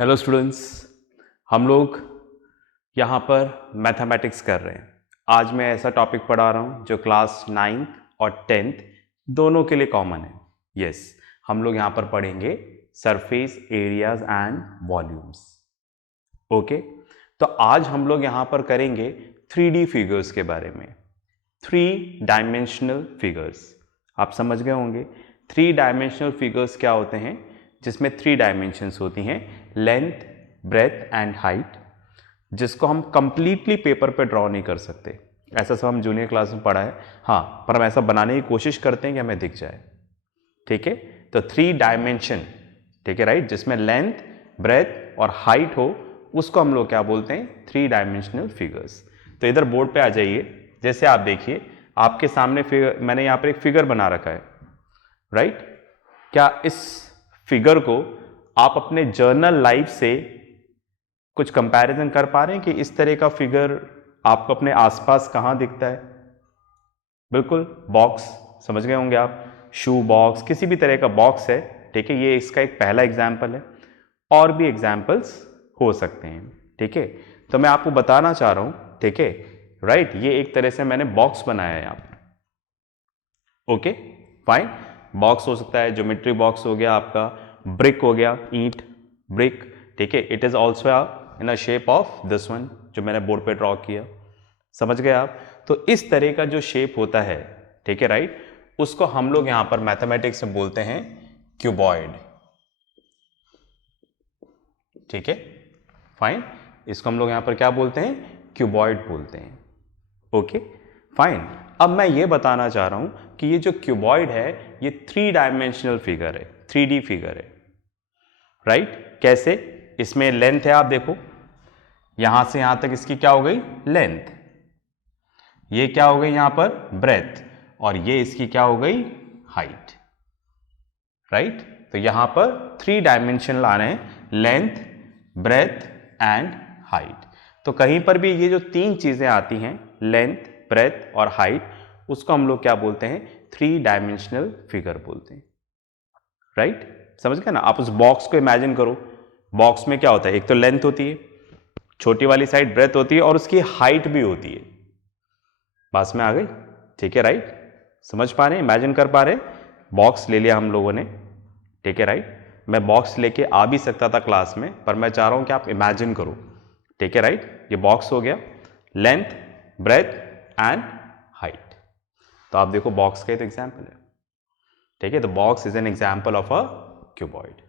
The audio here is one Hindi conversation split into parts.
हेलो स्टूडेंट्स, हम लोग यहाँ पर मैथमेटिक्स कर रहे हैं। आज मैं ऐसा टॉपिक पढ़ा रहा हूँ जो क्लास 9th और 10th दोनों के लिए कॉमन है। यस, हम लोग यहाँ पर पढ़ेंगे surface areas and volumes. Okay, तो आज हम लोग यहाँ पर करेंगे 3D फिगर्स के बारे में। 3 डायमेंशनल फिगर्स आप समझ गए होंगे। 3 डायमेंशनल फिगर्स क्या होते हैं? जिसमें 3 डायमेंशंस होती हैं, लेंथ, ब्रेथ एंड हाइट, जिसको हम कंप्लीटली पेपर पे ड्रॉ नहीं कर सकते। ऐसा सब हम जूनियर क्लास में पढ़ा है, हाँ, पर हम ऐसा बनाने की कोशिश करते हैं कि हमें दिख जाए। ठीक है, तो 3 डायमेंशन, ठीक है, राइट, जिसमें लेंथ, ब्रेथ और हाइट हो, उसको हम लोग क्या बोलते हैं? 3 डायमेंशनल फिगर्स। तो इधर बोर्ड पे आ जाइए। जैसे आप देखिए, आपके सामने फिगर, मैंने यहाँ पर एक फिगर बना रखा है, राइट। क्या इस फिगर को आप अपने जर्नल लाइफ से कुछ कंपैरिजन कर पा रहे हैं कि इस तरह का फिगर आपको अपने आसपास कहां दिखता है? बिल्कुल, बॉक्स, समझ गए होंगे आप, शू बॉक्स, किसी भी तरह का बॉक्स है। ठीक है, ये इसका एक पहला एग्जाम्पल है, और भी एग्जाम्पल्स हो सकते हैं। ठीक है, तो मैं आपको बताना चाह रहा हूं, ठीक है, राइट, ये एक तरह से मैंने बॉक्स बनाया है यहाँ पर। ओके फाइन, बॉक्स हो सकता है, ज्योमेट्री बॉक्स हो गया आपका, ब्रिक हो गया, ईंट, ब्रिक, ठीक है। It is also in a shape of this one जो मैंने बोर्ड पे ड्रॉ किया, समझ गए आप। तो इस तरह का जो शेप होता है, ठीक है, राइट, उसको हम लोग यहां पर मैथमेटिक्स में बोलते हैं क्यूबॉइड। ठीक है, फाइन, इसको हम लोग यहां पर क्या बोलते हैं? क्यूबॉइड बोलते हैं। ओके फाइन, अब मैं ये बताना चाह रहा हूं कि ये जो क्यूबॉइड है, ये 3 डायमेंशनल फिगर है, 3D फिगर है, राइट। कैसे? इसमें लेंथ है, आप देखो, यहां से यहां तक इसकी क्या हो गई? लेंथ। ये क्या हो गई यहां पर? ब्रेथ। और ये इसकी क्या हो गई? Height, right. तो यहां पर 3 डायमेंशन ला रहे हैं, लेंथ, ब्रेथ एंड हाइट। तो कहीं पर भी ये जो 3 चीजें आती हैं, लेंथ, ब्रेथ और हाइट, उसको हम लोग क्या बोलते हैं? 3 डायमेंशनल फिगर बोलते हैं, राइट। समझ गए ना? आप उस बॉक्स को इमेजिन करो। बॉक्स में क्या होता है? एक तो लेंथ होती है, छोटी वाली साइड ब्रेथ होती है, और उसकी हाइट भी होती है। पास में आ गई? ठीक है, राइट, समझ पा रहे हैं, इमेजिन कर पा रहे हैं? बॉक्स ले लिया हम लोगों ने, ठीक है, राइट। मैं बॉक्स लेके आ भी सकता था क्लास में, पर मैं चाह रहा हूं कि आप इमेजिन करो। ठीक है, राइट, ये बॉक्स हो गया, लेंथ, ब्रेथ एंड हाइट। तो आप देखो, बॉक्स का तो एग्जाम्पल है। ठीक है, तो box is an example of a cuboid.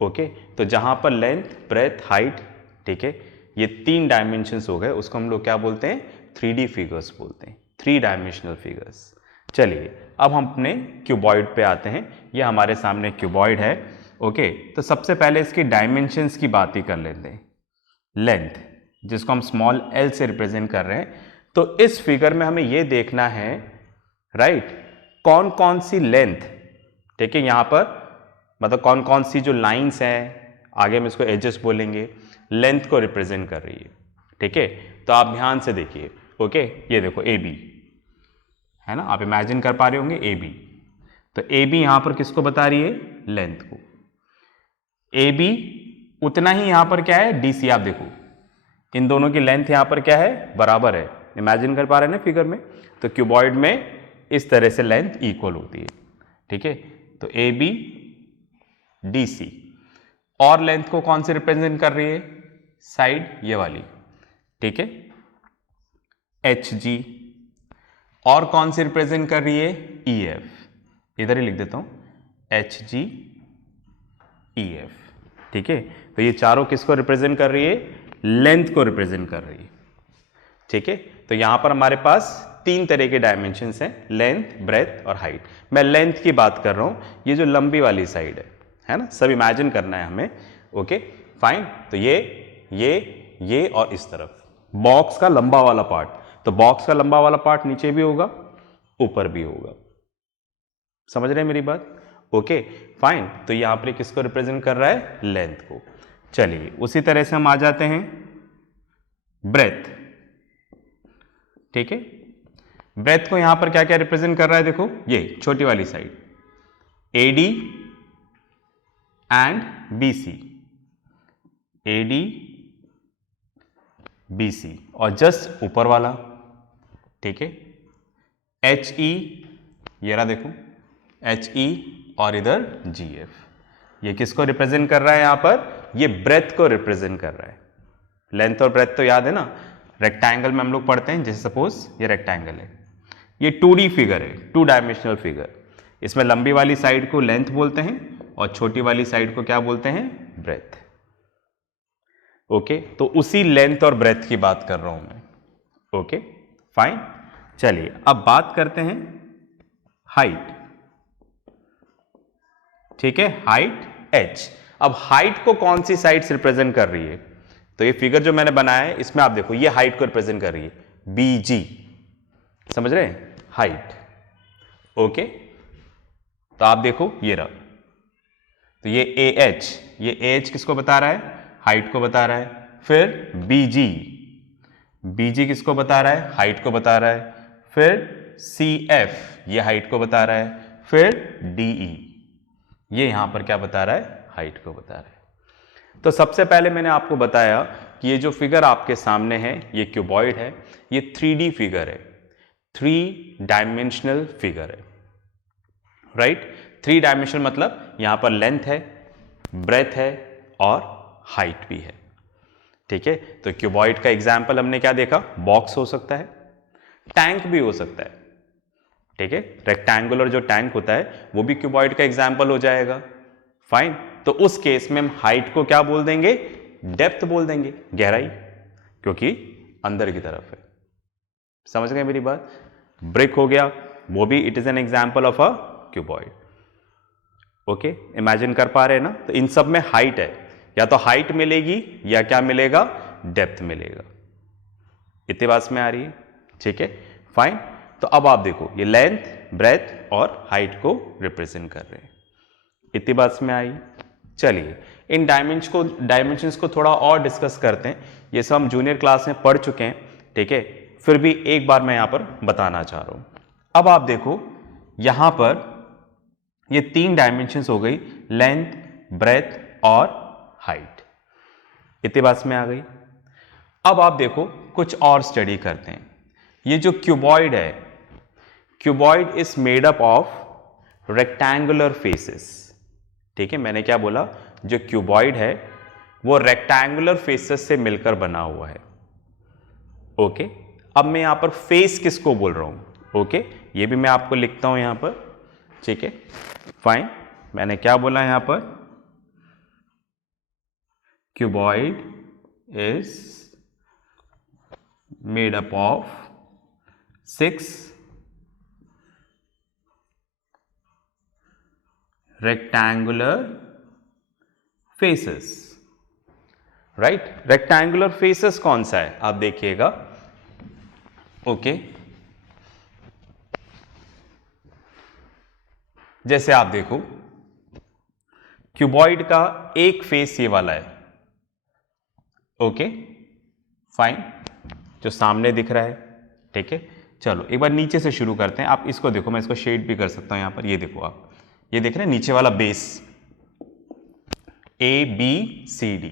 Okay, तो जहां पर लेंथ, ब्रेथ, हाइट, ठीक है, ये 3 डायमेंशंस हो गए, उसको हम लोग क्या बोलते हैं? 3D फिगर्स बोलते हैं, 3 डायमेंशनल फिगर्स। चलिए, अब हम अपने क्यूबॉइड पे आते हैं। ये हमारे सामने क्यूबॉइड है। ओके, तो सबसे पहले इसकी डायमेंशंस की बात ही कर लेते हैं। लेंथ, जिसको हम स्मॉल l से रिप्रेजेंट कर रहे हैं, तो इस फिगर में हमें यह देखना है, राइट, कौन कौन सी लेंथ, ठीक है, यहां पर मतलब कौन कौन सी जो लाइंस हैं, आगे हम इसको एजेस बोलेंगे, लेंथ को रिप्रेजेंट कर रही है। ठीक है, तो आप ध्यान से देखिए। ओके, ये देखो AB है ना, आप इमेजिन कर पा रहे होंगे AB। तो AB यहां पर किसको बता रही है? लेंथ को। AB उतना ही यहां पर क्या है? DC। आप देखो, इन दोनों की लेंथ यहां पर क्या है? बराबर है। इमेजिन कर पा रहे हैं ना फिगर में? तो क्यूबॉइड में इस तरह से लेंथ इक्वल होती है। ठीक है, तो AB DC, और लेंथ को कौन से रिप्रेजेंट कर रही है? साइड ये वाली, ठीक है, HG। और कौन से रिप्रेजेंट कर रही है? EF। इधर ही लिख देता हूं, HG EF। ठीक है, तो ये चारों किसको रिप्रेजेंट कर रही है? लेंथ को रिप्रेजेंट कर रही है। ठीक है, तो यहां पर हमारे पास 3 तरह के डायमेंशंस हैं, लेंथ, ब्रेथ और हाइट। मैं लेंथ की बात कर रहा हूं, ये जो लंबी वाली साइड है ना, सब इमेजिन करना है हमें। ओके फाइन, तो ये और इस तरफ बॉक्स का लंबा वाला पार्ट, तो बॉक्स का लंबा वाला पार्ट नीचे भी होगा, ऊपर भी होगा। समझ रहे हैं मेरी बात? ओके फाइन, तो यहां पर किसको रिप्रेजेंट कर रहा है? लेंथ को। चलिए, उसी तरह से हम आ जाते हैं ब्रेथ। ठीक है, ब्रेथ को यहां पर क्या क्या रिप्रेजेंट कर रहा है? देखो, ये छोटी वाली side AD and BC, AD BC और जस्ट ऊपर वाला, ठीक है, HE, ये रहा देखो HE और इधर GF। ये किसको रिप्रेजेंट कर रहा है यहां पर? ये ब्रेथ को रिप्रेजेंट कर रहा है। लेंथ और ब्रेथ तो याद है ना, रेक्टेंगल में हम लोग पढ़ते हैं। जैसे सपोज ये रेक्टेंगल है, ये 2D फिगर है, 2 डायमेंशनल फिगर। इसमें लंबी वाली साइड को लेंथ बोलते हैं और छोटी वाली साइड को क्या बोलते हैं? ब्रेथ। ओके, तो उसी लेंथ और ब्रेथ की बात कर रहा हूं मैं। ओके फाइन, चलिए अब बात करते हैं हाइट। ठीक है, हाइट h। अब हाइट को कौन सी साइड्स रिप्रेजेंट कर रही है? तो ये फिगर जो मैंने बनाया है इसमें आप देखो, ये हाइट को रिप्रेजेंट कर रही है, BG, समझ रहे हैं? हाइट। ओके, तो आप देखो ये रहा, तो ये AH, ये AH किसको बता रहा है? हाइट को बता रहा है। फिर BG, BG किसको बता रहा है? हाइट को बता रहा है। फिर CF, ये हाइट को बता रहा है। फिर DE, ये यहां पर क्या बता रहा है? हाइट को बता रहा है। तो सबसे पहले मैंने आपको बताया कि ये जो फिगर आपके सामने है ये क्यूबॉइड है, ये 3D फिगर है, 3 डायमेंशनल फिगर है, राइट। 3 डायमेंशनल मतलब यहां पर लेंथ है, ब्रेथ है और हाइट भी है, ठीक है। तो क्यूबॉइड का एग्जाम्पल हमने क्या देखा? बॉक्स हो सकता है, टैंक भी हो सकता है, ठीक है। रेक्टेंगुलर जो टैंक होता है वो भी क्यूबॉइड का एग्जाम्पल हो जाएगा। फाइन, तो उस केस में हम हाइट को क्या बोल देंगे? डेप्थ बोल देंगे, गहराई, क्योंकि अंदर की तरफ है। समझ गए मेरी बात? ब्रिक हो गया, वो भी it is an example of a cuboid. Okay, imagine कर पा रहे हैं ना? तो इन सब में हाइट है, या तो हाइट मिलेगी या क्या मिलेगा? डेप्थ मिलेगा। इतनी बात में आ रही है? ठीक है, फाइन। तो अब आप देखो, ये लेंथ, ब्रेथ और हाइट को रिप्रेजेंट कर रहे हैं। इतनी बात में आई? चलिए इन डायमेंशंस को थोड़ा और डिस्कस करते हैं। ये सब हम जूनियर क्लास में पढ़ चुके हैं, ठीक है, फिर भी एक बार मैं यहां पर बताना चाह रहा हूं। अब आप देखो यहां पर ये 3 डायमेंशंस हो गई, लेंथ, ब्रेथ और हाइट। इतनी बात में आ गई। अब आप देखो कुछ और स्टडी करते हैं। ये जो क्यूबॉइड है, cuboid is made up of rectangular faces, ठीक है। मैंने क्या बोला? जो क्यूबॉइड है वो रेक्टेंगुलर फेसेस से मिलकर बना हुआ है। ओके, अब मैं यहां पर फेस किसको बोल रहा हूं? ओके, ये भी मैं आपको लिखता हूं यहां पर, ठीक है, फाइन। मैंने क्या बोला यहां पर? Cuboid is made up of 6 rectangular faces, right. Rectangular faces कौन सा है? आप देखिएगा, ओके, जैसे आप देखो क्यूबॉइड का एक फेस ये वाला है, ओके, फाइन, जो सामने दिख रहा है, ठीक है। चलो एक बार नीचे से शुरू करते हैं। आप इसको देखो, मैं इसको शेड भी कर सकता हूं यहां पर। ये देखो, आप ये देख रहे हैं नीचे वाला बेस, ABCD,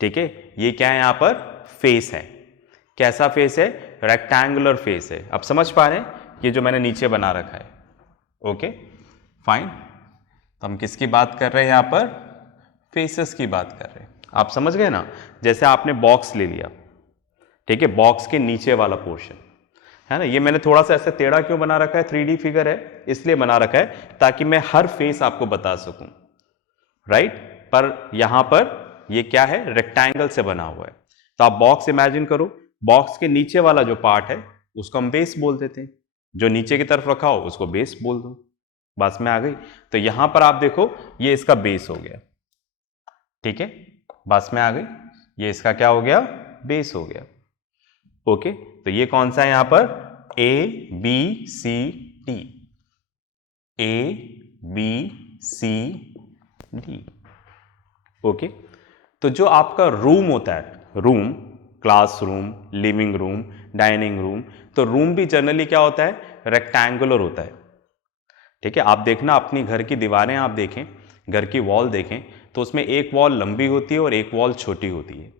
ठीक है। ये क्या है? यहां पर फेस है। कैसा फेस है? रेक्टेंगुलर फेस है। आप समझ पा रहे हैं? ये जो मैंने नीचे बना रखा है, ओके, फाइन। तो हम किसकी बात कर रहे हैं यहां पर? फेसेस की बात कर रहे हैं। आप समझ गए ना? जैसे आपने बॉक्स ले लिया, ठीक है, बॉक्स के नीचे वाला पोर्शन है ना, ये मैंने थोड़ा सा ऐसे टेढ़ा क्यों बना रखा है? 3D फिगर है इसलिए बना रखा है ताकि मैं हर फेस आपको बता सकूं, राइट। पर यहां पर ये क्या है? रेक्टेंगल से बना हुआ है। तो आप बॉक्स इमेजिन करो, बॉक्स के नीचे वाला जो पार्ट है उसको हम बेस बोल देते हैं, जो नीचे की तरफ रखा हो उसको बेस बोल दो। बात में आ गई? तो यहां पर आप देखो ये इसका बेस हो गया, ठीक है, बात में आ गई? ये इसका क्या हो गया? बेस हो गया। ओके, तो ये कौन सा है यहां पर? ABCD, ABCD, okay. तो जो आपका रूम होता है, room, classroom, living room, dining room, तो रूम भी जनरली क्या होता है? रेक्टेंगुलर होता है, ठीक है। आप देखना अपनी घर की दीवारें आप देखें, घर की वॉल देखें, तो तो उसमें एक वॉल लंबी होती है और एक वॉल छोटी होती है,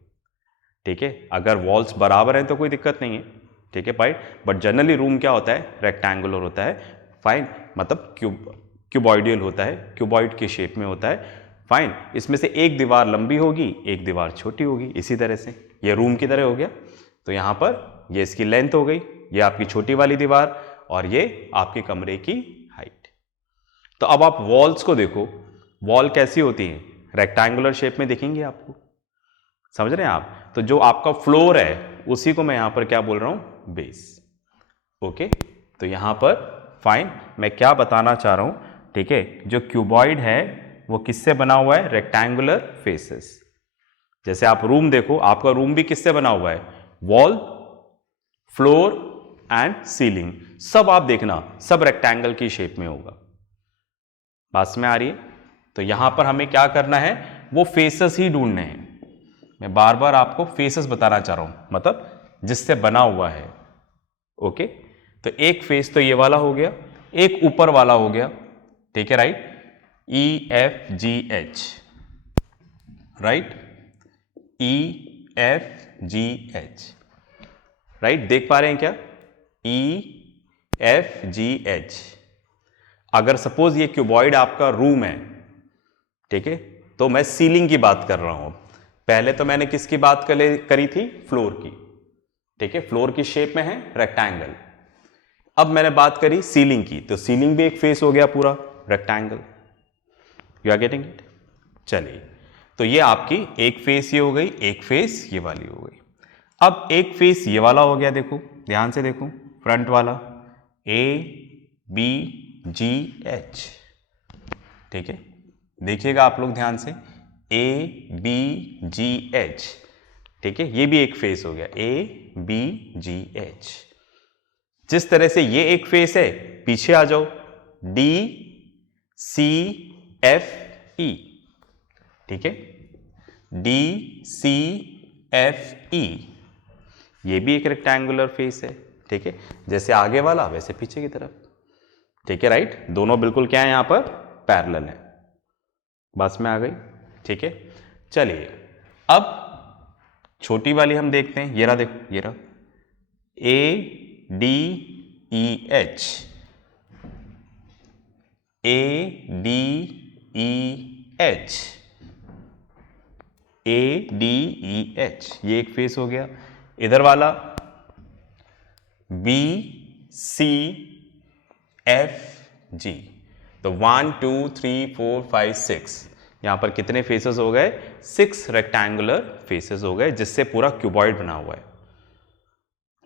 ठीक है। अगर वॉल्स बराबर हैं तो कोई दिक्कत नहीं है, ठीक है भाई। बट जनरली रूम क्या होता है, रेक्टेंगुलर होता है, फाइन, मतलब क्यूबॉइडियल होता है, क्यूबॉइड के शेप में होता है, फाइन। इसमें से एक दीवार लंबी होगी, एक दीवार छोटी होगी, इसी तरह से ये रूम की तरह हो गया। तो यहाँ पर ये इसकी लेंथ हो गई, ये आपकी छोटी वाली दीवार और ये आपके कमरे की हाइट। तो अब आप वॉल्स को देखो, वॉल कैसी होती है, रेक्टेंगुलर शेप में दिखेंगी आपको, समझ रहे हैं आप। तो जो आपका फ्लोर है उसी को मैं यहां पर क्या बोल रहा हूं, बेस, ओके। तो यहां पर फाइन, मैं क्या बताना चाह रहा हूं, ठीक है, जो क्यूबॉइड है वो किससे बना हुआ है, रेक्टेंगुलर फेसेस। जैसे आप रूम देखो, आपका रूम भी किससे बना हुआ है, वॉल, फ्लोर एंड सीलिंग, सब आप देखना सब रेक्टेंगल की शेप में होगा, बात में आ रही है। तो यहां पर हमें क्या करना है, वो फेसेस ही ढूंढने हैं। मैं बार बार आपको फेसेस बताना चाह रहा हूं, मतलब जिससे बना हुआ है, ओके। तो एक फेस तो ये वाला हो गया, एक ऊपर वाला हो गया, ठीक है, right, EFGH, right, EFGH, right, देख पा रहे हैं क्या, EFGH। अगर सपोज ये क्यूबॉइड आपका रूम है, ठीक है, तो मैं सीलिंग की बात कर रहा हूं। पहले तो मैंने किसकी बात करी थी, फ्लोर की, ठीक है, फ्लोर की शेप में है रेक्टेंगल। अब मैंने बात करी सीलिंग की, तो सीलिंग भी एक फेस हो गया पूरा rectangle, you are getting it. चलिए, तो ये आपकी एक फेस ये हो गई, एक फेस ये वाली हो गई। अब एक फेस ये वाला हो गया, देखो ध्यान से देखो, फ्रंट वाला ABGH, ठीक है, देखिएगा आप लोग ध्यान से, ABGH, ठीक है, ये भी एक फेस हो गया, ABGH। जिस तरह से ये एक फेस है, पीछे आ जाओ, DCFE, ठीक है, DCFE, ये भी एक रेक्टेंगुलर फेस है, ठीक है, जैसे आगे वाला वैसे पीछे की तरफ, ठीक है, राइट। दोनों बिल्कुल क्या है, यहां पर पैरेलल है, बस में आ गई, ठीक है। चलिए, अब छोटी वाली हम देखते हैं, ये रहा, देखो ये रहा, ADEH, ADEH, ADEH, ये एक फेस हो गया। इधर वाला BCFG, तो 1 2 3 4 5 6, यहां पर कितने फेसेस हो गए, 6 रेक्टेंगुलर फेसेस हो गए, जिससे पूरा क्यूबॉइड बना हुआ है,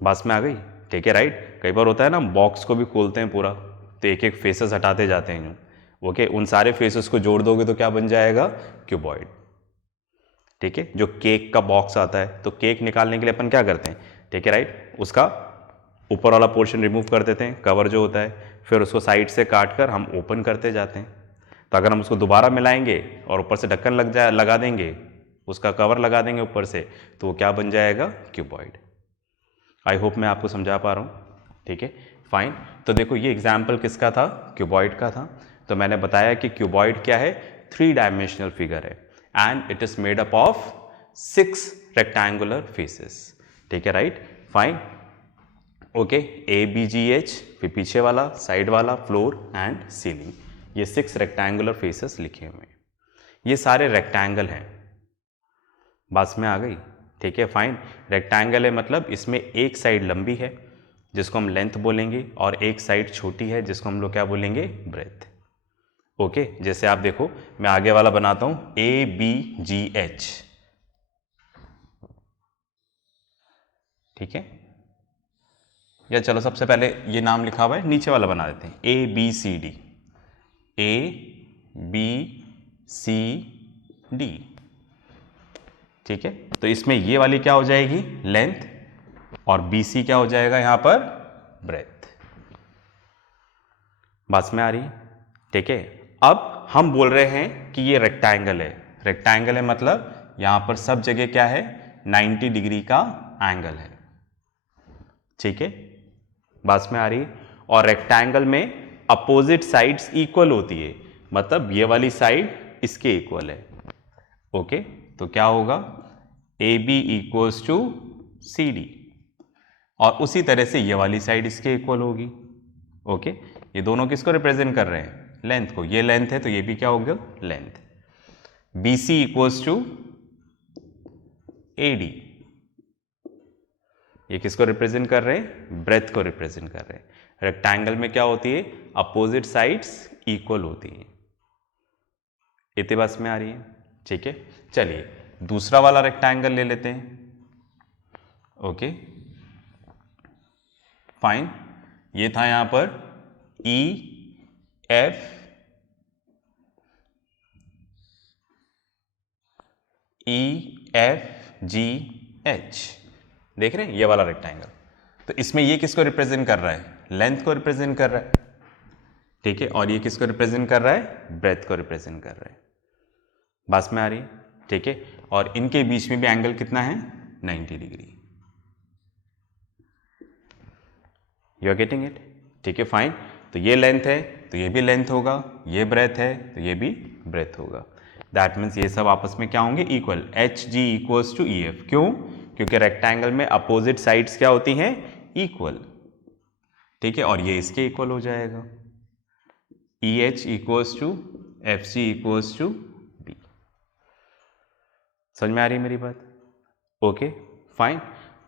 बस में आ गई, ठीक है, राइट। कई बार होता है ना, बॉक्स को भी खोलते हैं पूरा, तो एक एक फेसेस हटाते जाते हैं, ओके, उन सारे फेसेस को जोड़ दोगे तो क्या बन जाएगा, क्यूबॉइड, ठीक है। जो केक का बॉक्स आता है, तो केक निकालने के लिए अपन क्या करते हैं, ठीक है, राइट, उसका ऊपर वाला पोर्शन रिमूव कर देते हैं, कवर जो होता है, फिर उसको साइड से काट कर हम ओपन करते जाते हैं। तो अगर हम उसको दोबारा मिलाएंगे और ऊपर से ढक्कन लगा देंगे, उसका कवर लगा देंगे ऊपर से, तो वो क्या बन जाएगा, क्यूबॉइड। आई होप मैं आपको समझा पा रहा हूँ, ठीक है, फाइन। तो देखो ये एग्जाम्पल किसका था, क्यूबॉइड का था। तो मैंने बताया कि क्यूबॉइड क्या है, 3 डायमेंशनल फिगर है, and it is made up of 6 rectangular faces, ठीक है, राइट, फाइन, ओके। ABGH, फिर पीछे वाला, साइड वाला, फ्लोर एंड सीलिंग, ये 6 रेक्टेंगुलर फेसेस लिखे हुए हैं, ये सारे रेक्टेंगल हैं, बस में आ गई, ठीक है, फाइन। रेक्टेंगल है मतलब इसमें एक साइड लंबी है जिसको हम लेंथ बोलेंगे, और एक साइड छोटी है जिसको हम लोग क्या बोलेंगे, ब्रेथ, ओके। जैसे आप देखो, मैं आगे वाला बनाता हूं, ABGH, ठीक है, या चलो सबसे पहले ये नाम लिखा हुआ है, नीचे वाला बना देते हैं, ABCD, ABCD, ठीक है। तो इसमें ये वाली क्या हो जाएगी, लेंथ, और BC क्या हो जाएगा यहां पर, ब्रेथ, बस में आ रही है, ठीक है। अब हम बोल रहे हैं कि ये रेक्टेंगल है, रेक्टेंगल है मतलब यहां पर सब जगह क्या है, 90 डिग्री का एंगल है, ठीक है, बस में आ रही है। और रेक्टेंगल में अपोजिट साइड्स इक्वल होती है, मतलब ये वाली साइड इसके इक्वल है, ओके, तो क्या होगा, A B equals to C D, और उसी तरह से ये वाली साइड इसके इक्वल होगी। ओके, ये दोनों किसको रिप्रेजेंट कर रहे हैं, लेंथ को, ये लेंथ है तो ये भी क्या होगा, length. B C equals to A D, ये किसको रिप्रेजेंट कर रहे हैं, ब्रेथ को रिप्रेजेंट कर रहे हैं। रेक्टेंगल में क्या होती है, अपोजिट साइड्स इक्वल होती हैं। इतनी बस में आ रही है, ठीक है। चलिए दूसरा वाला रेक्टेंगल ले लेते हैं। ओके फाइन, ये था यहां पर ई एफ जी एच, देख रहे हैं ये वाला रेक्टेंगल। तो इसमें ये किसको रिप्रेजेंट कर रहा है, लेंथ को रिप्रेजेंट कर रहा है, ठीक है। और ये किसको रिप्रेजेंट कर रहा है, ब्रेथ को रिप्रेजेंट कर रहा है। बस में आ रही है, ठीक है। और इनके बीच में भी एंगल कितना है, 90 degree. You are getting it, ठीक है फाइन। तो ये लेंथ है तो ये भी लेंथ होगा, ये ब्रेथ है तो ये भी ब्रेथ होगा। दैट मीन्स ये सब आपस में क्या होंगे, equal. H G equals to E F, क्यों, क्योंकि रेक्टेंगल में अपोजिट साइड्स क्या होती हैं, इक्वल, ठीक है। और ये इसके इक्वल हो जाएगा, E H equals to F C equals to B. समझ में आ रही है मेरी बात, ओके फाइन।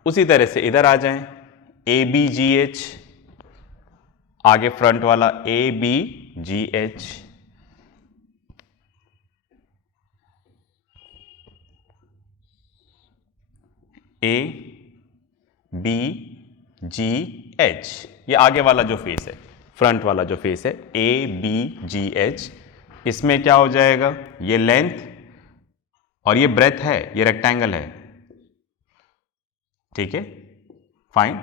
उसी तरह से इधर आ जाएं, ए बी जी एच, आगे फ्रंट वाला A B G H, A B G H, ये आगे वाला जो फेस है, फ्रंट वाला जो फेस है, ए बी जी एच, इसमें क्या हो जाएगा, ये लेंथ और ये ब्रेथ है, ये रेक्टेंगल है, ठीक है फाइन।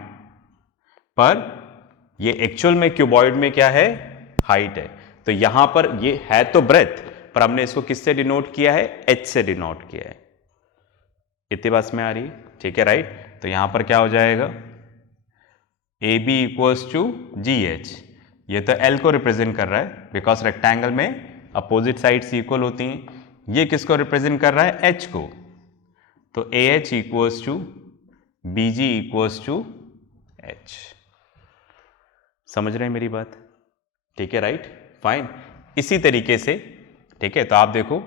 पर ये एक्चुअल में क्यूबॉइड में क्या है, हाइट है। तो यहां पर ये है तो ब्रेथ, पर हमने इसको किससे डिनोट किया है, एच से डिनोट किया है। इतनी बात में आ रही है, ठीक है राइट। तो यहां पर क्या हो जाएगा, A B equals to G H, ये तो एल को रिप्रेजेंट कर रहा है बिकॉज रेक्टेंगल में अपोजिट साइड्स इक्वल होती हैं। ये किसको रिप्रेजेंट कर रहा है, एच को, तो A H equals to B G equals to H. समझ रहे हैं मेरी बात, ठीक है राइट फाइन। इसी तरीके से, ठीक है, तो आप देखो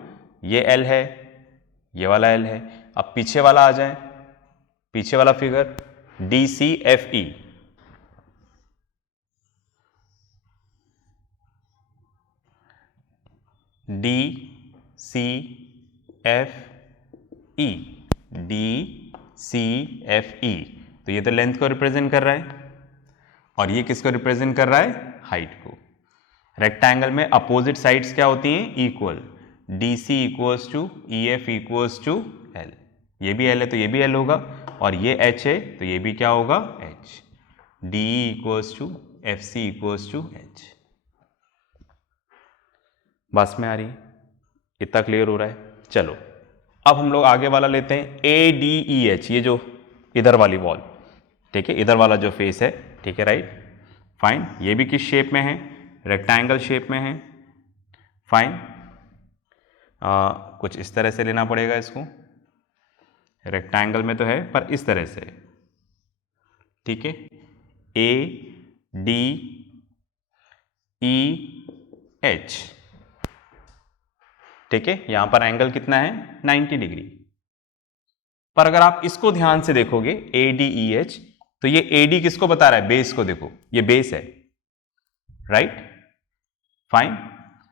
ये एल है, ये वाला एल है। अब पीछे वाला आ जाए, पीछे वाला figure D C F E, D C F E, D C F E, तो ये तो लेंथ को रिप्रेजेंट कर रहा है और ये किसको रिप्रेजेंट कर रहा है, हाइट को। रेक्टेंगल में अपोजिट साइड्स क्या होती हैं, equal. D C equals to E F equals to L, ये भी एल है तो ये भी एल होगा, और ये एच है तो ये भी क्या होगा, H. D equals to F C equals to H. बस में आ रही है, इतना क्लियर हो रहा है। चलो अब हम लोग आगे वाला लेते हैं, ए डी ई एच, ये जो इधर वाली वॉल, ठीक है, इधर वाला जो फेस है, ठीक है राइट फाइन। ये भी किस शेप में है, रेक्टेंगल शेप में है, फाइन। कुछ इस तरह से लेना पड़ेगा इसको, रेक्टेंगल में तो है पर इस तरह से, ठीक है। ए डी ई एच, ठीक है, यहां पर एंगल कितना है, 90 डिग्री। पर अगर आप इसको ध्यान से देखोगे, ए डी ई एच, तो ये ए डी किसको बता रहा है, बेस को, देखो ये बेस है, राइट फाइन।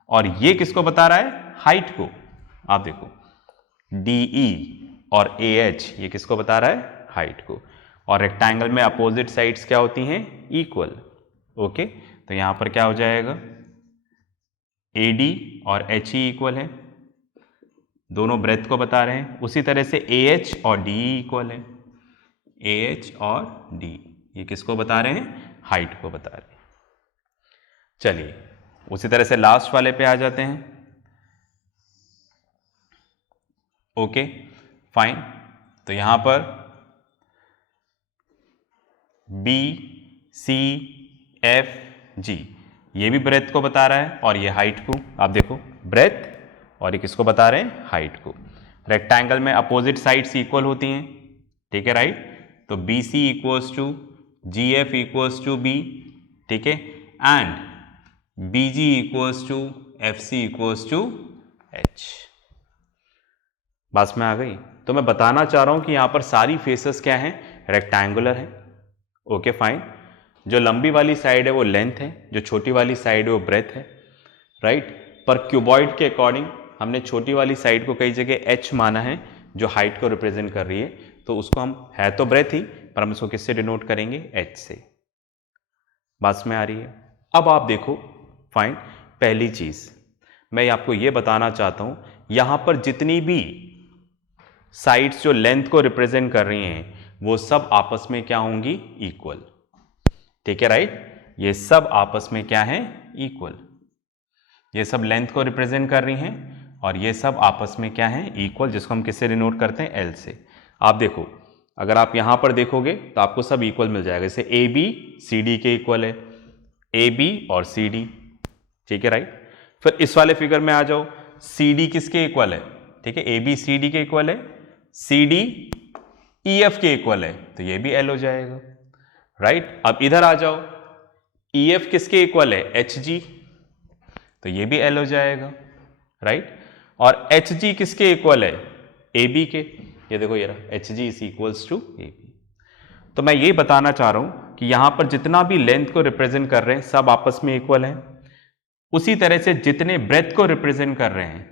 और ये किसको बता रहा है, हाइट को। आप देखो डीई और ए एच, ये किसको बता रहा है, हाइट को। और रेक्टेंगल में अपोजिट साइड्स क्या होती हैं, इक्वल, ओके। तो यहां पर क्या हो जाएगा, ए डी और एच ई इक्वल है, दोनों ब्रेथ को बता रहे हैं। उसी तरह से ए एच और डी इक्वल है, ए एच और डी, ये किसको बता रहे हैं, हाइट को बता रहे हैं। चलिए उसी तरह से लास्ट वाले पे आ जाते हैं, ओके फाइन। तो यहां पर बी सी एफ जी, ये भी ब्रेथ को बता रहा है और ये हाइट को। आप देखो ब्रेथ और ये किसको बता रहे हैं, हाइट को। रेक्टेंगल में अपोजिट साइड्स इक्वल होती हैं, ठीक है, राइट। तो B C equals to G F equals to B, ठीक है, and B G equals to F C equals to H. बस में आ गई। तो मैं बताना चाह रहा हूं कि यहां पर सारी फेसेस क्या हैं, रेक्टेंगुलर है। Okay fine. जो लंबी वाली साइड है वो लेंथ है, जो छोटी वाली साइड है वो ब्रेथ है, राइट। पर क्यूबॉइड के अकॉर्डिंग हमने छोटी वाली साइड को कई जगह एच माना है, जो हाइट को रिप्रेजेंट कर रही है, तो उसको हम, है तो ब्रेथ ही, पर हम इसको किससे डिनोट करेंगे, एच से। बात में आ रही है। अब आप देखो, फाइन, पहली चीज मैं आपको ये बताना चाहता हूं, यहां पर जितनी भी साइड्स जो लेंथ को रिप्रेजेंट कर रही हैं वो सब आपस में क्या होंगी, इक्वल, ठीक है, राइट। ये सब आपस में क्या है, इक्वल। ये सब लेंथ को रिप्रेजेंट कर रही हैं और ये सब आपस में क्या है, इक्वल, जिसको हम किससे डिनोट करते हैं, एल से। आप देखो, अगर आप यहां पर देखोगे तो आपको सब इक्वल मिल जाएगा। जैसे ए बी सी डी के इक्वल है, ए बी और सी डी, ठीक है, राइट। फिर इस वाले फिगर में आ जाओ, सी डी किसके इक्वल है, ठीक है, ए बी सी डी के इक्वल है, सी डी ई एफ के इक्वल है, तो ये भी एल हो जाएगा, राइट। अब इधर आ जाओ, ई एफ किसके इक्वल है, एच जी, तो ये भी एल हो जाएगा, राइट। और एच जी किसके इक्वल है, ए बी के, ये देखो ये रहा, H G is equals to A B. तो मैं ये बताना चाह रहा हूं कि यहां पर जितना भी लेंथ को रिप्रेजेंट कर रहे हैं सब आपस में इक्वल है। उसी तरह से जितने ब्रेथ को रिप्रेजेंट कर रहे हैं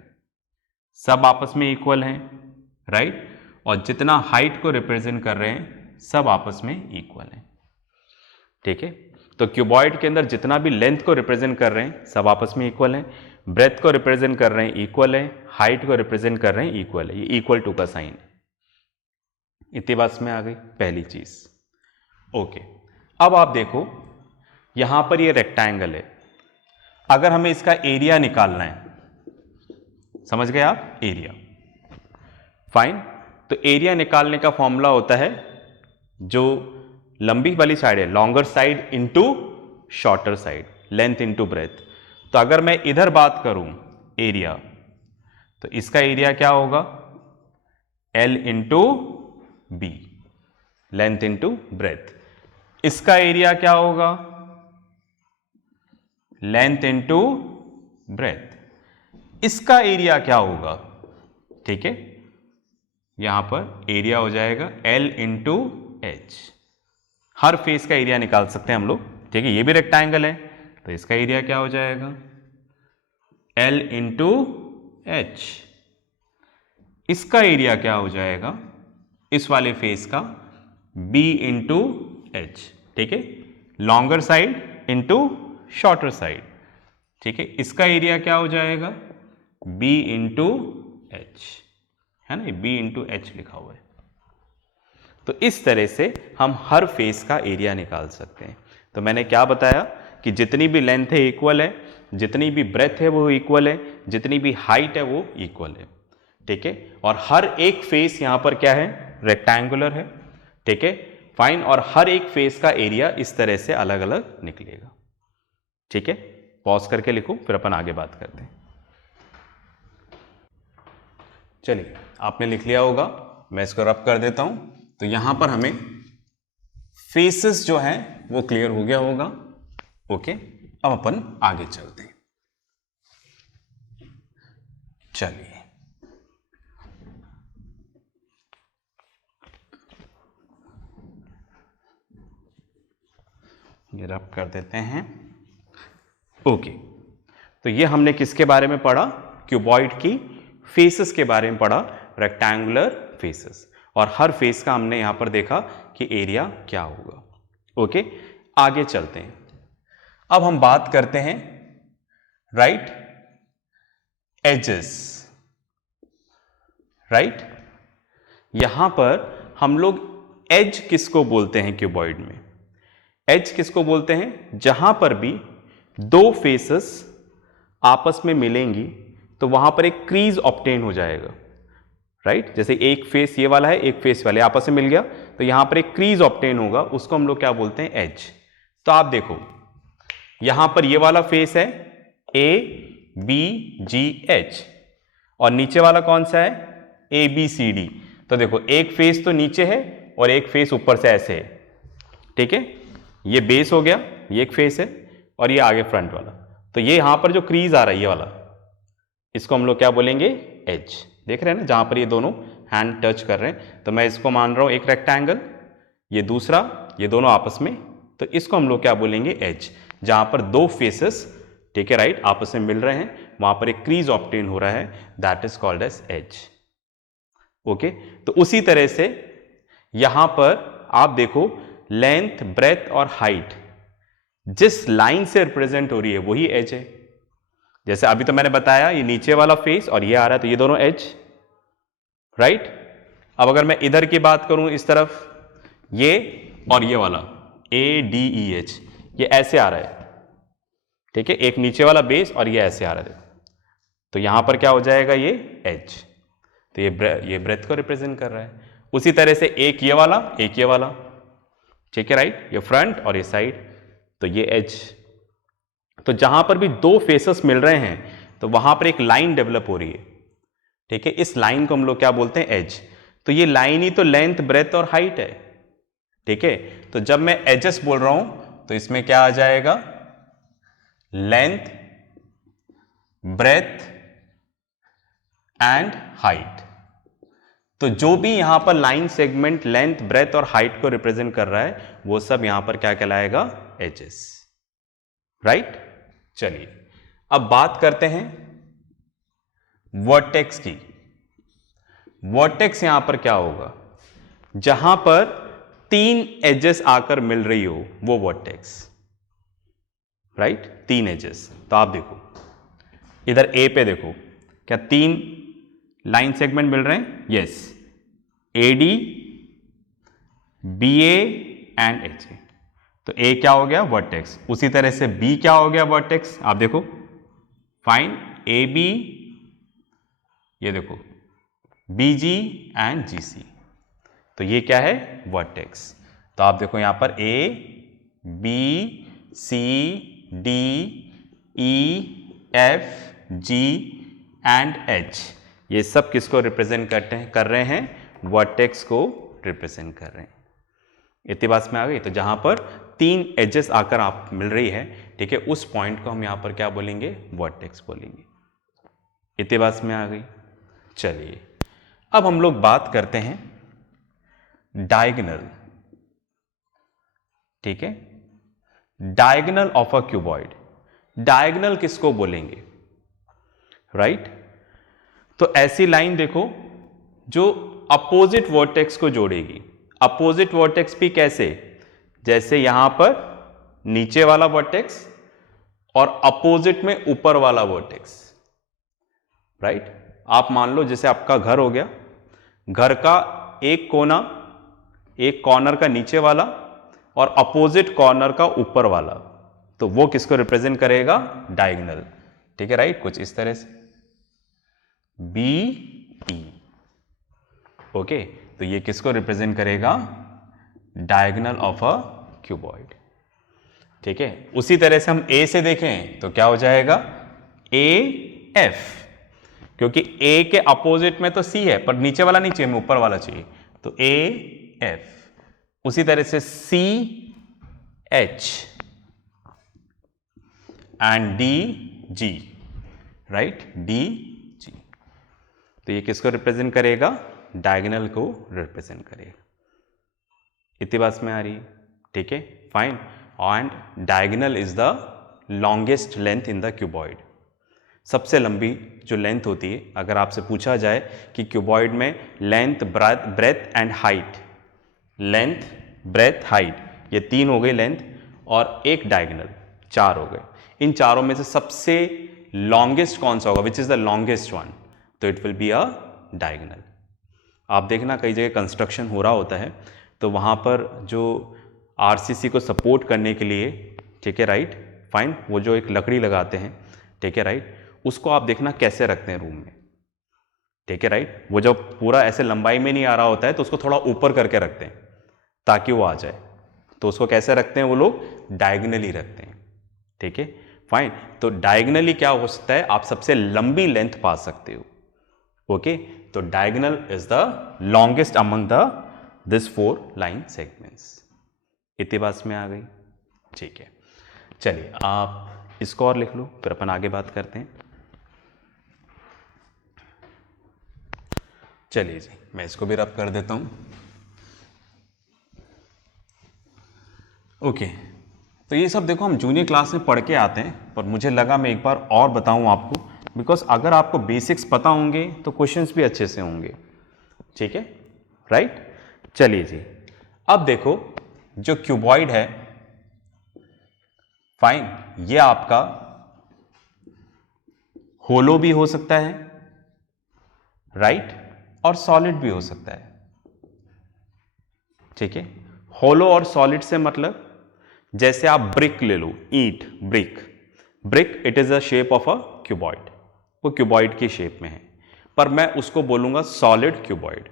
सब आपस में इक्वल हैं, राइट। और जितना हाइट को रिप्रेजेंट कर रहे हैं सब आपस में इक्वल हैं, ठीक है। तो क्यूबॉइड के अंदर जितना भी लेंथ को रिप्रेजेंट कर रहे हैं सब आपस में इक्वल हैं, ब्रेथ को रिप्रेजेंट कर रहे हैं इक्वल है, हाइट को रिप्रेजेंट कर रहे हैं इक्वल है, ये इक्वल टू का साइन है। इतनी बात में आ गई पहली चीज। ओके, अब आप देखो यहां पर ये रेक्टेंगल है, अगर हमें इसका एरिया निकालना है, समझ गए आप, एरिया, फाइन। तो एरिया निकालने का फॉर्मूला होता है, जो लंबी वाली साइड है, longer side into shorter side, length into breath. तो अगर मैं इधर बात करूं एरिया, तो इसका एरिया क्या होगा, L into B, length into breadth. इसका एरिया क्या होगा, लेंथ इंटू ब्रेथ। इसका एरिया क्या होगा, ठीक है, यहां पर एरिया हो जाएगा एल इंटू एच। हर फेस का एरिया निकाल सकते हैं हम लोग, ठीक है। ये भी रेक्टेंगल है तो इसका एरिया क्या हो जाएगा, एल इंटू एच। इसका एरिया क्या हो जाएगा, इस वाले फेस का, बी इंटू एच, ठीक है, longer side into shorter side, ठीक है। इसका एरिया क्या हो जाएगा, बी इंटू एच, है ना, बी इंटू एच लिखा हुआ है। तो इस तरह से हम हर फेस का एरिया निकाल सकते हैं। तो मैंने क्या बताया कि जितनी भी लेंथ है इक्वल है, जितनी भी ब्रेथ है वो इक्वल है, जितनी भी हाइट है वो इक्वल है, ठीक है। और हर एक फेस यहां पर क्या है, रेक्टेंगुलर है, ठीक है, फाइन। और हर एक फेस का एरिया इस तरह से अलग अलग निकलेगा, ठीक है। पॉज करके लिखो, फिर अपन आगे बात करते हैं। चलिए, आपने लिख लिया होगा, मैं इसको रब कर देता हूं। तो यहां पर हमें फेसेस जो हैं वो क्लियर हो गया होगा। ओके, अब अपन आगे चलते हैं। चलिए, ये रब कर देते हैं। ओके, तो ये हमने किसके बारे में पढ़ा, क्यूबॉइड की फेसेस के बारे में पढ़ा, रेक्टेंगुलर फेसेस। और हर फेस का हमने यहां पर देखा कि एरिया क्या होगा। ओके, आगे चलते हैं। अब हम बात करते हैं राइट एजेस, राइट। यहां पर हम लोग एज किसको बोलते हैं क्यूबॉइड में, एज किसको बोलते हैं, जहां पर भी दो फेसेस आपस में मिलेंगी तो वहां पर एक क्रीज ऑब्टेन हो जाएगा, राइट। जैसे एक फेस ये वाला है, एक फेस वाले आपस में मिल गया तो यहां पर एक क्रीज ऑब्टेन होगा, उसको हम लोग क्या बोलते हैं, एज। तो आप देखो यहां पर ये वाला फेस है ए बी जी एच, और नीचे वाला कौन सा है, ए बी सी डी। तो देखो एक फेस तो नीचे है और एक फेस ऊपर से ऐसे है, ठीक है, ये बेस हो गया, ये एक फेस है और ये आगे फ्रंट वाला। तो ये यहां पर जो क्रीज आ रहा है ये वाला, इसको हम लोग क्या बोलेंगे, एज। देख रहे हैं ना जहां पर ये दोनों हैंड टच कर रहे हैं, तो मैं इसको मान रहा हूं एक रेक्टेंगल, ये दूसरा, ये दोनों आपस में, तो इसको हम लोग क्या बोलेंगे, एज। जहां पर दो फेसेस, ठीक है राइट, आपस में मिल रहे हैं, वहां पर एक क्रीज ऑब्टेन हो रहा है, that is called edge edge. Okay, तो उसी तरह से यहां पर आप देखो लेंथ, ब्रेथ और हाइट जिस लाइन से रिप्रेजेंट हो रही है वही एज है। जैसे अभी तो मैंने बताया ये नीचे वाला फेस और ये आ रहा है, तो ये दोनों एज, राइट। अब अगर मैं इधर की बात करूं, इस तरफ ये और ये वाला ए डी ई एच, ये ऐसे आ रहा है, ठीक है, एक नीचे वाला बेस और ये ऐसे आ रहा है, तो यहां पर क्या हो जाएगा, ये एज। तो ये ब्रेथ को रिप्रेजेंट कर रहा है। उसी तरह से एक ये वाला, एक ये वाला, ठीक है राइट, ये फ्रंट और ये साइड, तो ये एज। तो जहां पर भी दो फेसेस मिल रहे हैं तो वहां पर एक लाइन डेवलप हो रही है, ठीक है, इस लाइन को हम लोग क्या बोलते हैं, एज। तो ये लाइन ही तो लेंथ, ब्रेथ और हाइट है, ठीक है। तो जब मैं एजेस बोल रहा हूं तो इसमें क्या आ जाएगा, लेंथ, ब्रेथ एंड हाइट। तो जो भी यहां पर लाइन सेगमेंट लेंथ, ब्रेथ और हाइट को रिप्रेजेंट कर रहा है वो सब यहां पर क्या कहलाएगा, एजेस, राइट। चलिए अब बात करते हैं वर्टेक्स की। वर्टेक्स यहां पर क्या होगा, जहां पर तीन एजेस आकर मिल रही हो वो वर्टेक्स, राइट, तीन एजेस। तो आप देखो इधर ए पे देखो, क्या तीन लाइन सेगमेंट मिल रहे हैं, yes, A D, B A and H A. तो ए क्या हो गया, वर्टेक्स। उसी तरह से बी क्या हो गया, वर्टेक्स। आप देखो फाइन, ए बी, ये देखो बी जी एंड जी सी, तो ये क्या है, वर्टेक्स। तो आप देखो यहां पर A B C D E F G and H, ये सब किसको रिप्रेजेंट कर रहे हैं, वर्टेक्स को रिप्रेजेंट कर रहे हैं। इतनी बात में आ गई। तो जहां पर तीन एजेस आकर आप मिल रही है, ठीक है, उस पॉइंट को हम यहां पर क्या बोलेंगे, वर्टेक्स बोलेंगे। इतनी बात में आ गई। चलिए अब हम लोग बात करते हैं डायगोनल, ठीक है, diagonal of a cuboid. Diagonal किसको बोलेंगे, राइट। तो ऐसी लाइन देखो जो अपोजिट वर्टेक्स को जोड़ेगी। अपोजिट वर्टेक्स भी कैसे, जैसे यहां पर नीचे वाला वर्टेक्स और अपोजिट में ऊपर वाला वर्टेक्स, राइट। आप मान लो जैसे आपका घर हो गया, घर का एक कोना, एक कॉर्नर का नीचे वाला और अपोजिट कॉर्नर का ऊपर वाला, तो वो किसको रिप्रेजेंट करेगा, डायगोनल, ठीक है राइट, कुछ इस तरह से बी ई, ओके। तो ये किसको रिप्रेजेंट करेगा, डायगोनल ऑफ अ क्यूबॉइड, ठीक है। उसी तरह से हम ए से देखें तो क्या हो जाएगा, ए एफ, क्योंकि ए के अपोजिट में तो सी है पर नीचे वाला नहीं चाहिए, हमें ऊपर वाला चाहिए, तो ए एफ। उसी तरह से C H and D G, right, D G. तो ये किसको रिप्रेजेंट करेगा, डायगोनल को रिप्रेजेंट करेगा। इतनी बात में आ रही है, ठीक है, fine. And diagonal is the longest length in the cuboid. सबसे लंबी जो लेंथ होती है, अगर आपसे पूछा जाए कि क्यूबॉइड में length, breadth and height, length, breadth, height, ये तीन हो गई लेंथ और एक डायगोनल, चार हो गए। इन चारों में से सबसे लॉन्गेस्ट कौन सा होगा, which is the longest one, तो it will be a diagonal. आप देखना कई जगह कंस्ट्रक्शन हो रहा होता है तो वहाँ पर जो आरसीसी को सपोर्ट करने के लिए, ठीक है राइट, फाइन, वो जो एक लकड़ी लगाते हैं, ठीक है राइट, उसको आप देखना कैसे रखते हैं रूम में, ठीक है राइट। वो जब पूरा ऐसे लंबाई में नहीं आ रहा होता है तो उसको थोड़ा ऊपर करके रखते हैं ताकि वो आ जाए। तो उसको कैसे रखते हैं वो लोग, डायगोनली रखते हैं, ठीक है फाइन। तो डायगोनली क्या हो सकता है, आप सबसे लंबी लेंथ पा सकते हो, ओके, तो diagonal is the longest among the this 4 line segments. इतनी बात में आ गई, ठीक है। चलिए आप इसको और लिख लो, फिर अपन आगे बात करते हैं। चलिए जी, मैं इसको भी रब कर देता हूं। ओके, तो ये सब देखो हम जूनियर क्लास में पढ़ के आते हैं, पर मुझे लगा मैं एक बार और बताऊं आपको, बिकॉज अगर आपको बेसिक्स पता होंगे तो क्वेश्चंस भी अच्छे से होंगे, ठीक है, राइट। चलिए जी, अब देखो जो क्यूबॉइड है, फाइन, ये आपका होलो भी हो सकता है, राइट, और सॉलिड भी हो सकता है, ठीक है। होलो और सॉलिड से मतलब जैसे आप ब्रिक ले लो, ईंट, brick it is a shape of a cuboid, वो क्यूबॉइड की शेप में है, पर मैं उसको बोलूंगा सॉलिड क्यूबॉइड।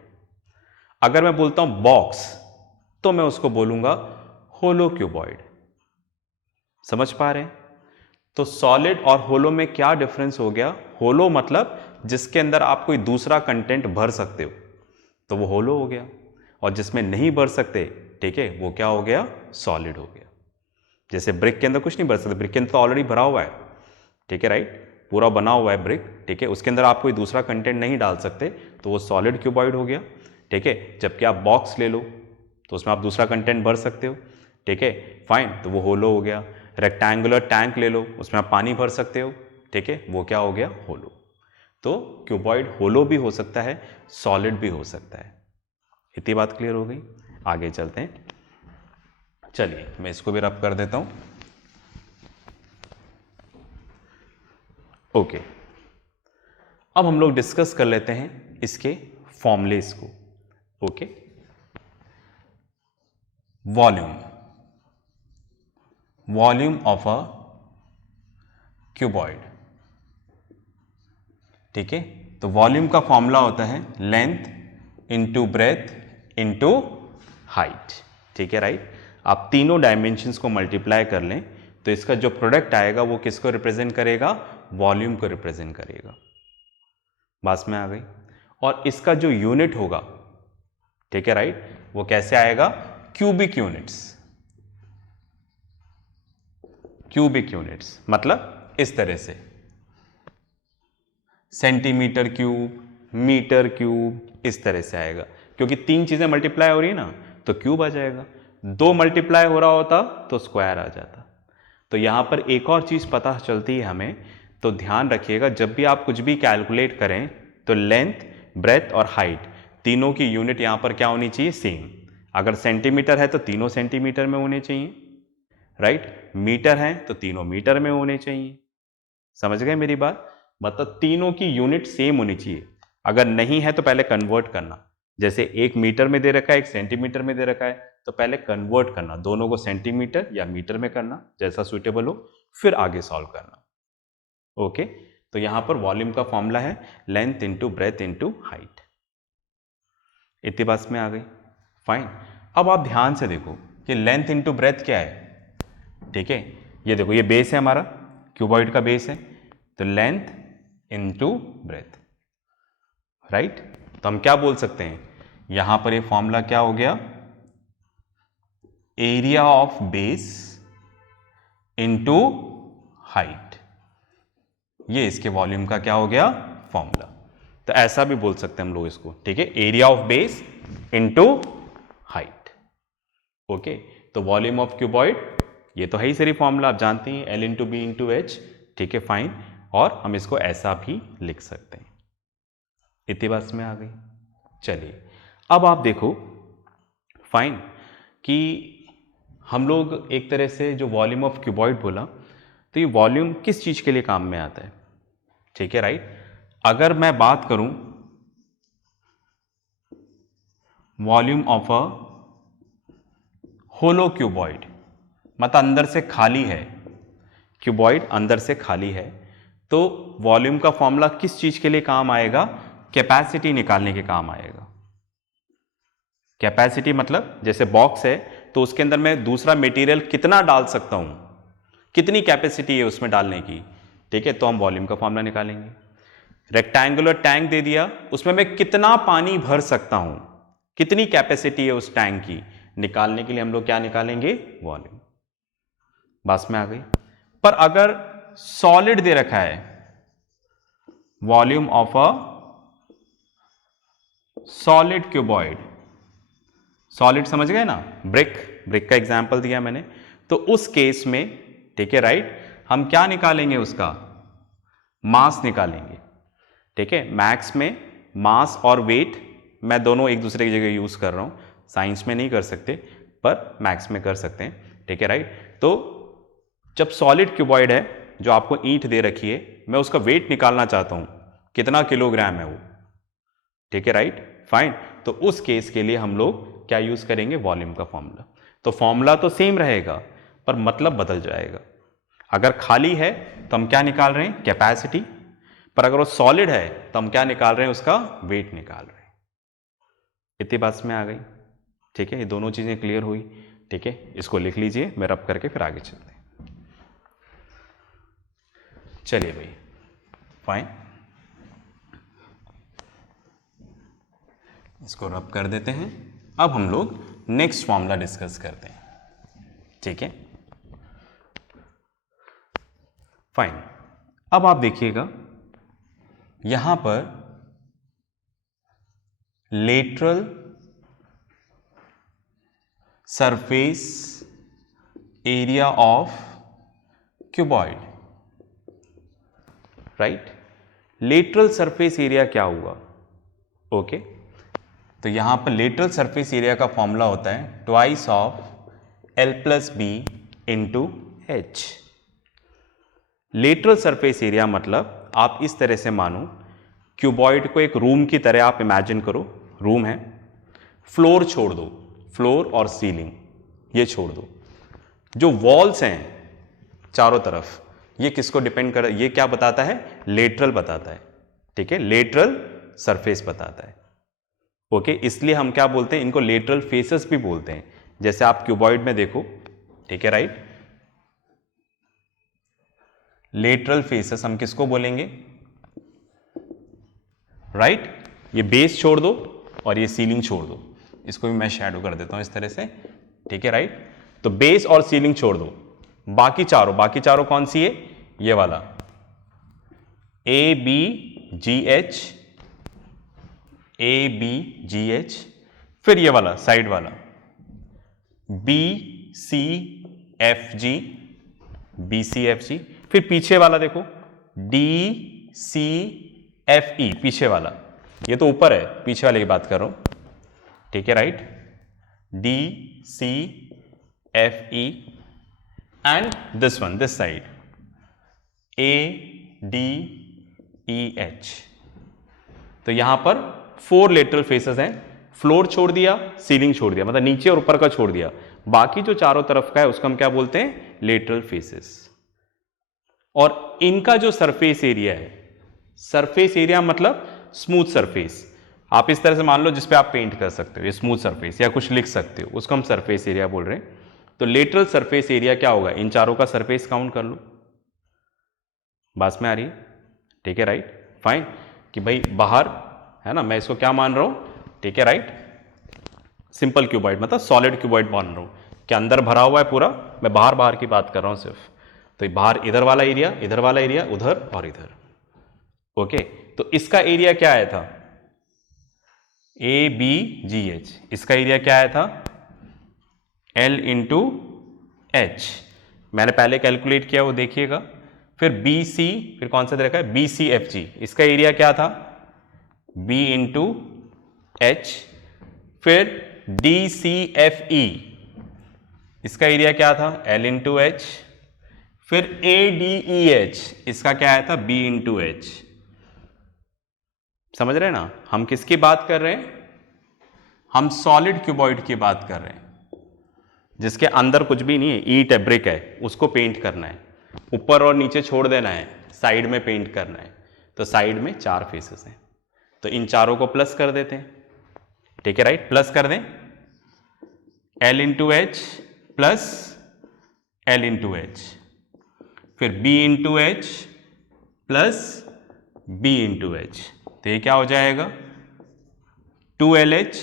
अगर मैं बोलता हूं बॉक्स, तो मैं उसको बोलूंगा होलो क्यूबॉइड। समझ पा रहे हैं? तो सॉलिड और होलो में क्या डिफरेंस हो गया? होलो मतलब जिसके अंदर आप कोई दूसरा कंटेंट भर सकते हो, तो वो होलो हो गया, और जिसमें नहीं भर सकते, ठीक है, वो क्या हो गया? सॉलिड हो गया। जैसे ब्रिक के अंदर कुछ नहीं भर सकते, ब्रिक के अंदर तो ऑलरेडी भरा हुआ है, ठीक है, राइट, पूरा बना हुआ है ब्रिक, ठीक है, उसके अंदर आप कोई दूसरा कंटेंट नहीं डाल सकते, तो वो सॉलिड क्यूबॉइड हो गया, ठीक है। जबकि आप बॉक्स ले लो तो उसमें आप दूसरा कंटेंट भर सकते हो, ठीक है, फाइन, तो वो होलो हो गया। रेक्टेंगुलर टैंक ले लो, उसमें आप पानी भर सकते हो, ठीक है, वो क्या हो गया? होलो। तो क्यूबॉइड होलो भी हो सकता है, सॉलिड भी हो सकता है। इतनी बात क्लियर हो गई? आगे चलते हैं। चलिए मैं इसको भी रब कर देता हूं। ओके, अब हम लोग डिस्कस कर लेते हैं इसके फॉर्मूलेस को। Okay, volume of a cuboid, ठीक है। तो वॉल्यूम का फॉर्मूला होता है length into breath into height, ठीक है, राइट। आप तीनों डायमेंशंस को मल्टीप्लाई कर लें तो इसका जो प्रोडक्ट आएगा वो किसको रिप्रेजेंट करेगा? वॉल्यूम को रिप्रेजेंट करेगा। बात में आ गई? और इसका जो यूनिट होगा, ठीक है, राइट, वो कैसे आएगा? Cubic units. क्यूबिक यूनिट्स मतलब इस तरह से, सेंटीमीटर क्यूब, मीटर क्यूब, इस तरह से आएगा, क्योंकि तीन चीजें मल्टीप्लाई हो रही है ना, तो क्यूब आ जाएगा। दो मल्टीप्लाई हो रहा होता तो स्क्वायर आ जाता। तो यहां पर एक और चीज पता चलती है हमें, तो ध्यान रखिएगा, जब भी आप कुछ भी कैलकुलेट करें तो लेंथ, ब्रेथ और हाइट तीनों की यूनिट यहां पर क्या होनी चाहिए? सेम। अगर सेंटीमीटर है तो तीनों सेंटीमीटर में होने चाहिए, राइट, मीटर है तो तीनों मीटर में होने चाहिए। समझ गए मेरी बात? मतलब तीनों की यूनिट सेम होनी चाहिए। अगर नहीं है तो पहले कन्वर्ट करना, जैसे एक मीटर में दे रखा है, एक सेंटीमीटर में दे रखा है, तो पहले कन्वर्ट करना, दोनों को सेंटीमीटर या मीटर में करना, जैसा सुटेबल हो, फिर आगे सॉल्व करना। ओके, तो यहां पर वॉल्यूम का फॉर्मूला है length into breath into height. इतनी बात में आ गई? फाइन। अब आप ध्यान से देखो कि लेंथ इंटू ब्रेथ क्या है, ठीक है, ये देखो, ये बेस है हमारा, क्यूबॉइड का बेस है, तो लेंथ इंटू ब्रेथ, राइट। तो हम क्या बोल सकते हैं यहां पर? ये फॉर्मूला क्या हो गया? Area of base into height. ये इसके वॉल्यूम का क्या हो गया? फॉर्मूला। तो ऐसा भी बोल सकते हैं हम लोग इसको, ठीक है, area of base into height. Okay, तो वॉल्यूम ऑफ क्यूबॉइड, ये तो है ही सारी फॉर्मूला, आप जानते हैं, L into B into H, ठीक है, फाइन। और हम इसको ऐसा भी लिख सकते हैं। इतनी बात में आ गई? चलिए अब आप देखो, फाइन, कि हम लोग एक तरह से जो वॉल्यूम ऑफ क्यूबॉइड बोला, तो ये वॉल्यूम किस चीज के लिए काम में आता है, ठीक है, राइट। अगर मैं बात करूं volume of a hollow cuboid, मतलब अंदर से खाली है, क्यूबॉइड अंदर से खाली है, तो वॉल्यूम का फॉर्मूला किस चीज के लिए काम आएगा? कैपेसिटी निकालने के काम आएगा। कैपेसिटी मतलब जैसे बॉक्स है तो उसके अंदर मैं दूसरा मटेरियल कितना डाल सकता हूं, कितनी कैपेसिटी है उसमें डालने की, ठीक है, तो हम वॉल्यूम का फॉर्मूला निकालेंगे। रेक्टेंगुलर टैंक दे दिया, उसमें मैं कितना पानी भर सकता हूं, कितनी कैपेसिटी है उस टैंक की, निकालने के लिए हम लोग क्या निकालेंगे, वॉल्यूम। बस में आ गई। पर अगर सॉलिड दे रखा है, volume of a solid cuboid, solid समझ गए ना, ब्रिक का एग्जांपल दिया मैंने, तो उस केस में ठीक है राइट, हम क्या निकालेंगे, उसका मास निकालेंगे। ठीक है, मैथ्स में मास और वेट मैं दोनों एक दूसरे की जगह यूज कर रहा हूं, साइंस में नहीं कर सकते पर मैथ्स में कर सकते हैं। ठीक है राइट, तो जब सॉलिड क्यूबॉइड है, जो आपको ईंट दे रखी है, मैं उसका वेट निकालना चाहता हूं, कितना किलोग्राम है वो। ठीक है राइट, फाइन। तो उस केस के लिए हम लोग क्या यूज करेंगे, वॉल्यूम का फॉर्मूला। तो फॉर्मूला तो सेम रहेगा पर मतलब बदल जाएगा। अगर खाली है तो हम क्या निकाल रहे हैं, कैपेसिटी, पर अगर वो सॉलिड है तो हम क्या निकाल रहे हैं, उसका वेट निकाल रहे हैं। इतनी बात में आ गई। ठीक है, ये दोनों चीजें क्लियर हुई। ठीक है, इसको लिख लीजिए, मैं रब करके फिर आगे चलते हैं। चलिए भाई, फाइन, इसको रब कर देते हैं। अब हम लोग नेक्स्ट फॉर्मूला डिस्कस करते हैं। ठीक है, फाइन। अब आप देखिएगा यहां पर lateral surface area of cuboid, right. Lateral surface area क्या हुआ, ओके। तो यहां पर लेटरल सरफेस एरिया का फॉर्मूला होता है twice of L plus B into H. Lateral surface area मतलब आप इस तरह से मानो, क्यूबॉइड को एक रूम की तरह आप इमेजिन करो, रूम है, फ्लोर छोड़ दो, फ्लोर और सीलिंग ये छोड़ दो, जो वॉल्स हैं चारों तरफ, ये किसको डिपेंड कर, ये क्या बताता है, लेटरल बताता है। ठीक है, लेटरल सरफेस बताता है। ओके, इसलिए हम क्या बोलते हैं, इनको लेटरल फेसेस भी बोलते हैं। जैसे आप क्यूबॉइड में देखो, ठीक है राइट, लेटरल फेसेस हम किसको बोलेंगे, राइट। ये बेस छोड़ दो और ये सीलिंग छोड़ दो, इसको भी मैं शैडो कर देता हूं इस तरह से। ठीक है राइट, तो बेस और सीलिंग छोड़ दो, बाकी चारों कौन सी है, ये वाला A B G H, A B G H, फिर ये वाला साइड वाला B C F G, B C F G, फिर पीछे वाला देखो डी सी एफ ई, पीछे वाला, ये तो ऊपर है, पीछे वाले की बात कर रहा हूं। ठीक है right, D C F E and this one, this side A D E H. तो यहां पर 4 लेटरल फेसेस हैं, फ्लोर छोड़ दिया, सीलिंग छोड़ दिया, मतलब नीचे और ऊपर का छोड़ दिया, बाकी जो चारों तरफ का है उसको हम क्या बोलते हैं, लेटरल फेसेस। और इनका जो सरफेस एरिया है, सरफेस एरिया मतलब स्मूथ सरफेस, आप इस तरह से मान लो जिस पे आप पेंट कर सकते हो, ये स्मूथ सरफेस, या कुछ लिख सकते हो, उसको हम सरफेस एरिया बोल रहे हैं। तो लेटरल सरफेस एरिया क्या होगा, इन चारों का सरफेस काउंट कर लो, बात में आ रही है। ठीक है राइट, फाइन, कि भाई बाहर है ना, मैं इसको क्या मान रहा हूं, ठीक है राइट, सिंपल क्यूबॉइड मतलब सॉलिड क्यूबॉइड मान रहा हूं, कि अंदर भरा हुआ है पूरा, मैं बाहर की बात कर रहा हूं सिर्फ। तो बाहर इधर वाला एरिया, इधर वाला एरिया, उधर और इधर। ओके, तो इसका एरिया क्या आया था, ए बी जी एच, इसका एरिया क्या आया था, एल इंटू एच, मैंने पहले कैलकुलेट किया वो देखिएगा। फिर बी सी, फिर कौन सा दे रखा है, बी सी एफ जी, इसका एरिया क्या था, बी इंटू एच। फिर डी सी एफ ई, इसका एरिया क्या था, एल इंटू एच। फिर ए डी ई एच, इसका क्या आया था, बी इंटू एच। समझ रहे हैं ना, हम किसकी बात कर रहे हैं, हम सॉलिड क्यूबॉइड की बात कर रहे हैं, जिसके अंदर कुछ भी नहीं है, ईंट है, ब्रिक है, उसको पेंट करना है, ऊपर और नीचे छोड़ देना है, साइड में पेंट करना है। तो साइड में 4 फेसेस हैं, तो इन चारों को प्लस कर देते हैं। ठीक है राइट, प्लस कर दें, L into H plus L into H, फिर B into H plus B into H. तो ये क्या हो जाएगा 2LH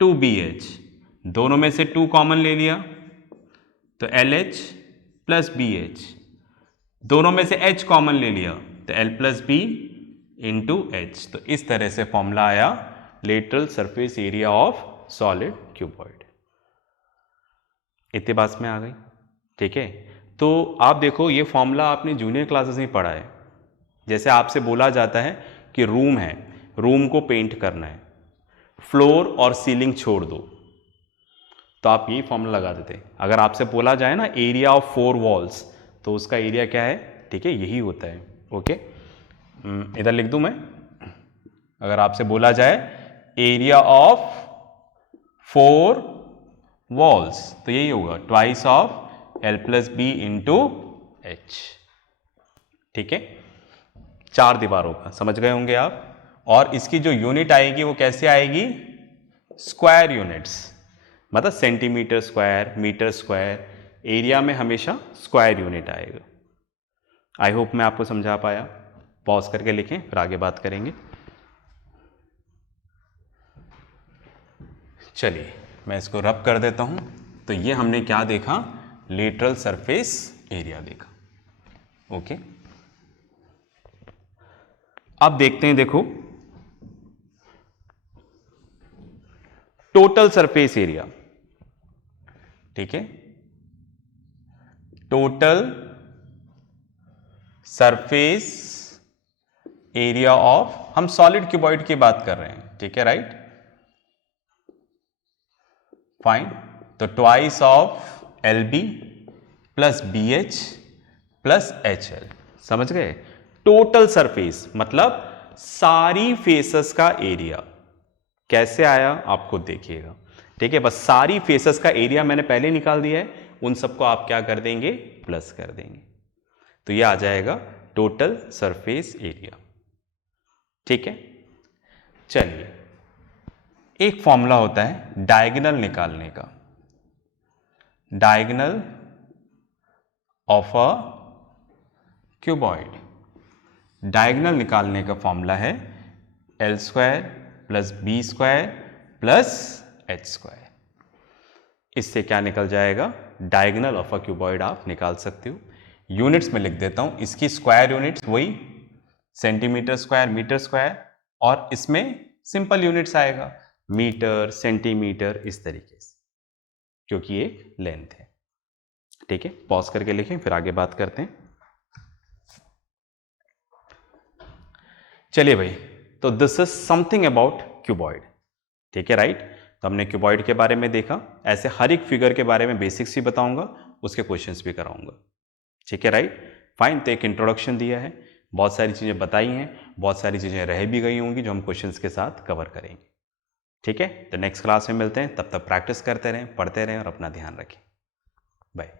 2BH, दोनों में से 2 कॉमन ले लिया तो LH प्लस BH, दोनों में से H कॉमन ले लिया तो L plus B into H. तो इस तरह से फॉर्मूला आया lateral surface area of solid cuboid. इतनी बात में आ गई, ठीक है। तो आप देखो ये फॉर्मूला आपने जूनियर क्लासेस में पढ़ा है। जैसे आपसे बोला जाता है कि रूम है, रूम को पेंट करना है, फ्लोर और सीलिंग छोड़ दो, तो आप ये फॉर्मूला लगा देते। अगर आपसे बोला जाए ना एरिया ऑफ 4 वॉल्स, तो उसका एरिया क्या है, ठीक है, यही होता है। ओके, इधर लिख दूं मैं। अगर आपसे बोला जाए एरिया ऑफ 4 वॉल्स, तो यही होगा twice of L plus B into H, ठीक है, 4 दीवारों का, समझ गए होंगे आप। और इसकी जो यूनिट आएगी वो कैसे आएगी, स्क्वायर यूनिट्स, मतलब centimetre square, metre square, area में हमेशा स्क्वायर यूनिट आएगा। आई होप मैं आपको समझा पाया। पॉज करके लिखें, फिर आगे बात करेंगे। चलिए मैं इसको रब कर देता हूं। तो ये हमने क्या देखा, लेटरल सरफेस एरिया देखा। ओके, अब देखते हैं, देखो टोटल सरफेस एरिया, ठीक है, टोटल सरफेस एरिया ऑफ, हम सॉलिड क्यूबॉइड की बात कर रहे हैं, ठीक है, राइट, फाइन। तो twice of LB plus BH plus HL, समझ गए। टोटल सरफेस मतलब सारी फेसेस का एरिया। कैसे आया आप खुद देखिएगा, ठीक है। बस सारी फेसेस का एरिया मैंने पहले निकाल दिया है, उन सबको आप क्या कर देंगे, प्लस कर देंगे, तो ये आ जाएगा टोटल सरफेस एरिया, ठीक है। चलिए, एक फॉर्मूला होता है डायगोनल निकालने का, diagonal of a cuboid. Diagonal निकालने का फॉर्मूला है L square plus B square plus H square. इससे क्या निकल जाएगा, डायगोनल ऑफ अ क्यूबॉइड आप निकाल सकते हो। यूनिट्स में लिख देता हूं, इसकी स्क्वायर यूनिट्स वही सेंटीमीटर स्क्वायर, मीटर स्क्वायर, और इसमें सिंपल यूनिट्स आएगा मीटर, सेंटीमीटर, इस तरीके से, क्योंकि एक लेंथ है, ठीक है। पॉज करके लिखें, फिर आगे बात करते हैं। चलिए भाई, तो this is something about cuboid, ठीक है, राइट। तो हमने क्यूबॉइड के बारे में देखा, ऐसे हर एक फिगर के बारे में बेसिक्स भी बताऊंगा, उसके क्वेश्चंस भी कराऊंगा, ठीक है, राइट, फाइन। तो एक इंट्रोडक्शन दिया है, बहुत सारी चीज़ें बताई हैं, बहुत सारी चीज़ें रह भी गई होंगी जो हम क्वेश्चंस के साथ कवर करेंगे, ठीक है। तो नेक्स्ट क्लास में मिलते हैं, तब तक प्रैक्टिस करते रहें, पढ़ते रहें और अपना ध्यान रखें। बाय।